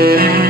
Yeah.